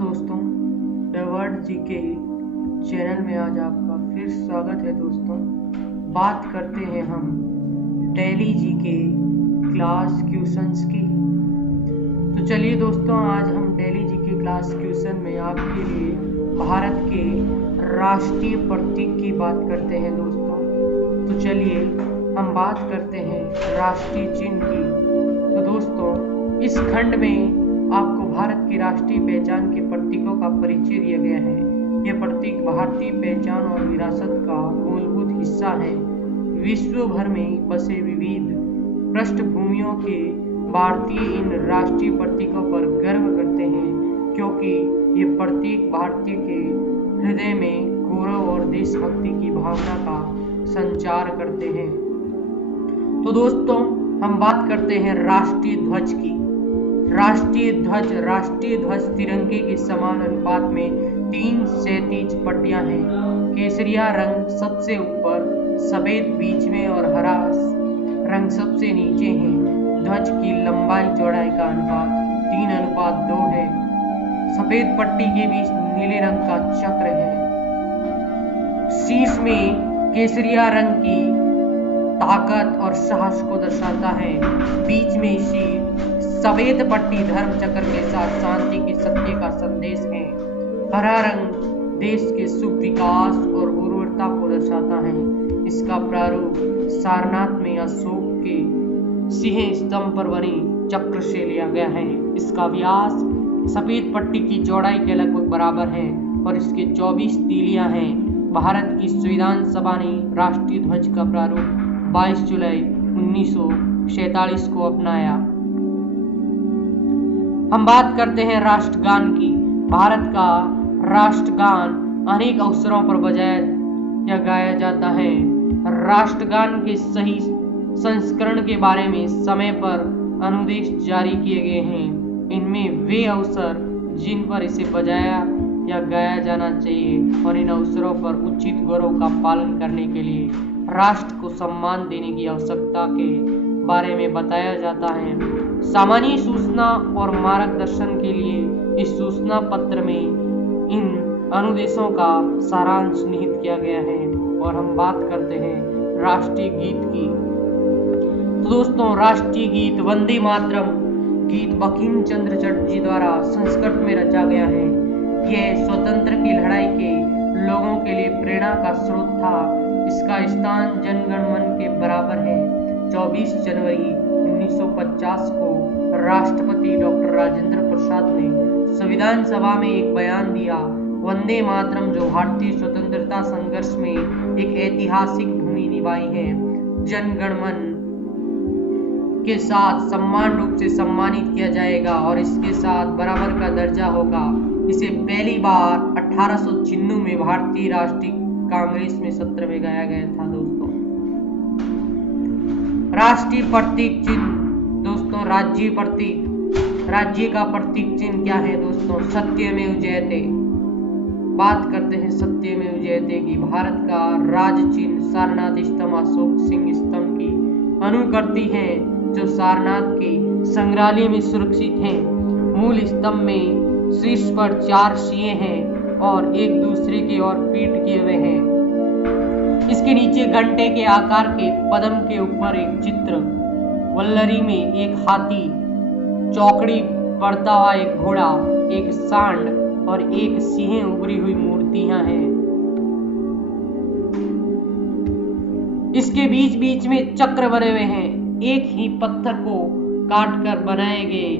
दोस्तों, the world GK channel में आज आपका फिर स्वागत है। दोस्तों, बात करते हैं हम डेली जीके क्लास क्वेश्चंस की। तो चलिए दोस्तों, आज हम डेली जीके क्लास क्वेश्चन में आपके लिए भारत के राष्ट्रीय प्रतीक की बात करते हैं। दोस्तों, तो चलिए हम बात करते हैं राष्ट्रीय चिन्ह की। तो दोस्तों, इस खंड में आपको भारत की राष्ट्रीय पहचान के प्रतीकों का परिचय दिया गया है। ये प्रतीक भारतीय पहचान और विरासत का मूलभूत हिस्सा है। विश्व भर में बसे विविध पृष्ठभूमियों के भारतीय इन राष्ट्रीय प्रतीकों पर गर्व करते हैं, क्योंकि ये प्रतीक भारतीय के हृदय में गौरव और देशभक्ति की भावना का संचार करते हैं। तो दोस्तों, हम बात करते हैं राष्ट्रीय ध्वज की। राष्ट्रीय ध्वज तिरंगे के समान अनुपात में 3 क्षैतिज पट्टियां हैं। केसरिया रंग सबसे ऊपर, सफेद बीच में और हरा रंग सबसे नीचे है। ध्वज की लंबाई चौड़ाई का अनुपात 3:2 है। सफेद पट्टी के बीच नीले रंग का चक्र है। शीर्ष में केसरिया रंग की ताकत और साहस को दर्शाता है। बीच में सफेद पट्टी धर्म चक्र के साथ शांति की सत्य का संदेश है। हरा रंग देश के शुभ विकास और उर्वरता को दर्शाता है। इसका प्रारूप सारनाथ में अशोक के सिंह स्तंभ पर बने चक्र से लिया गया है। इसका व्यास सफेद पट्टी की चौड़ाई के लगभग बराबर है और इसके 24 तीलियां हैं। भारत की संविधान सभा ने राष्ट्रीय ध्वज का प्रारूप 22 जुलाई 1947 को अपनाया। हम बात करते हैं राष्ट्रगान की। भारत का राष्ट्रगान अनेक अवसरों पर बजाया या गाया जाता है। राष्ट्रगान के सही संस्करण के बारे में समय पर अनुदेश जारी किए गए हैं। इनमें वे अवसर जिन पर इसे बजाया या गाया जाना चाहिए और इन अवसरों पर उचित गौरव का पालन करने के लिए राष्ट्र को सम्मान देने की आवश्यकता के बारे में बताया जाता है। सामान्य सूचना और मार्गदर्शन के लिए इस सूचना पत्र में इन अनुदेशों का सारांश निहित किया गया है। और हम बात करते हैं राष्ट्रीय गीत की। तो दोस्तों, राष्ट्रीय गीत वंदे मातरम गीत बंकिम चंद्र चटर्जी द्वारा संस्कृत में रचा गया है। यह स्वतंत्र की लड़ाई के लोगों के लिए प्रेरणा का स्रोत था। इसका स्थान जन गण मन के बराबर है। 24 जनवरी 1950 को राष्ट्रपति डॉक्टर राजेंद्र प्रसाद ने संविधान सभा में एक बयान दिया। वंदे मातरम, जो भारतीय स्वतंत्रता संघर्ष में एक ऐतिहासिक भूमि निभाई है, जन गण मन के साथ समान रूप से सम्मानित किया जाएगा और इसके साथ बराबर का दर्जा होगा। इसे पहली बार 1896 में भारतीय राष्ट्रीय कांग्रेस में सत्र में गाया गया था। दोस्तों, राष्ट्रीय प्रतीक चिन्ह। दोस्तों, राज्य का प्रतीक चिन्ह क्या है? दोस्तों, सत्यमेव जयते। बात करते हैं सत्यमेव जयते की। भारत का राज्य चिन्ह सारनाथ स्तंभ अशोक सिंह स्तंभ की अनुकृति है, जो सारनाथ के संग्रहालय में सुरक्षित है। मूल स्तंभ में शीर्ष पर 4 सिंह हैं और एक दूसरे की ओर पीठ किए हुए हैं। इसके नीचे घंटे के आकार के पद्म के ऊपर एक चित्र, वल्लरी में एक हाथी, चौकड़ी पड़ता हुआ एक घोड़ा, एक सांड और एक सिंह उभरी हुई मूर्तियां हैं। इसके बीच बीच में चक्र बने हुए हैं। एक ही पत्थर को काटकर बनाए गए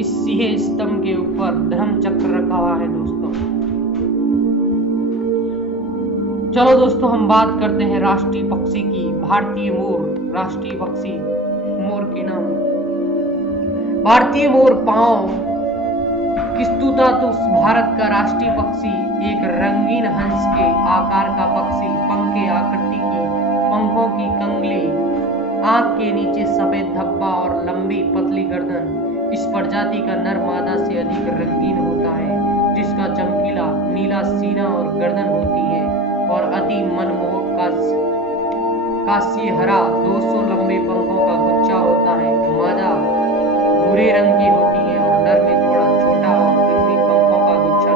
इस सिंह स्तंभ के ऊपर धर्म चक्र रखा हुआ है। दोस्तों, चलो दोस्तों, हम बात करते हैं राष्ट्रीय पक्षी की। भारतीय मोर। राष्ट्रीय पक्षी मोर के नाम। भारतीय मोर पांव किस्तुतातुस भारत का राष्ट्रीय पक्षी एक रंगीन हंस के आकार का पक्षी, पंख के आकृति की, पंखों की कंगली, आंख के नीचे सफेद धब्बा और लंबी पतली गर्दन। इस प्रजाति का नर मादा से अधिक रंगीन होता है, जिसका चमकीला नीला सीना और गर्दन होती है और अति मनमोहक कासी हरा 200 लंबे पंखों का गुच्छा होता है। मादा भूरे रंग की होती है और नर में थोड़ा छोटा और इनमें पंखों का गुच्छा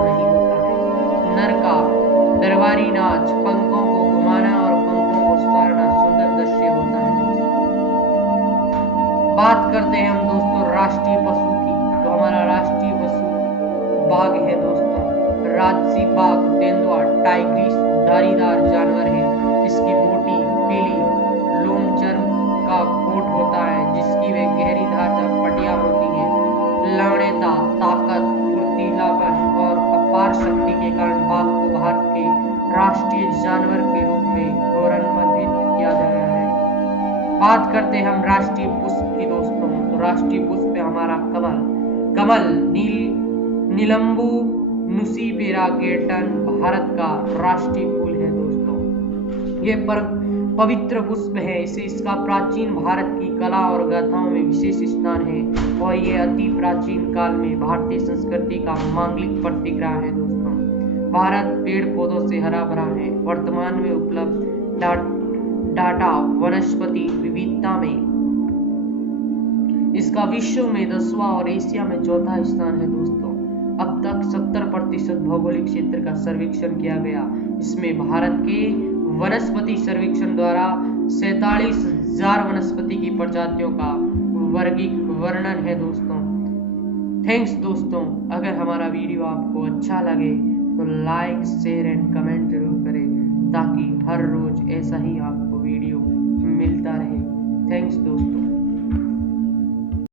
टाइग्रिस धारीदार जानवर है। इसकी मोटी पीली लोमचर्म का कोट होता है जिसकी वे गहरी धारदार पट्टियां होती हैं। लवणता, ताकत, फुर्तीलापन और अपार शक्ति के कारण बाघ को भारत के राष्ट्रीय जानवर के रूप में गौरवान्वित किया गया है। बात करते हैं हम राष्ट्रीय पुष्प की दोस्तों, तो राष्ट्रीय पुष्प है हमारा कमल नीलंबू नुसीफेरागेटन भारत का राष्ट्रीय फूल है दोस्तों। ये पवित्र पुष्प है। इसका प्राचीन भारत की कला और गाथाओं में विशेष स्थान है और ये अति प्राचीन काल में भारतीय संस्कृति का मांगलिक प्रतिग्रह है दोस्तों। भारत पेड़ पौधों से हरा भरा है। वर्तमान में उपलब्ध डाटा वनस्पति विविधता में इसका विश्व में 10वां और एशिया में 4था स्थान है दोस्तों। अब तक 70% भौगोलिक क्षेत्र का सर्वेक्षण किया गया। इसमें भारत के वनस्पति सर्वेक्षण द्वारा 47,000 वनस्पति की प्रजातियों का वर्णन है दोस्तों। थैंक्स दोस्तों। अगर हमारा वीडियो आपको अच्छा लगे तो लाइक, शेयर एंड कमेंट जरूर करें ताकि हर रोज ऐसा ही आपको वीडियो मिलता रहे। थैंक्स दोस्तों।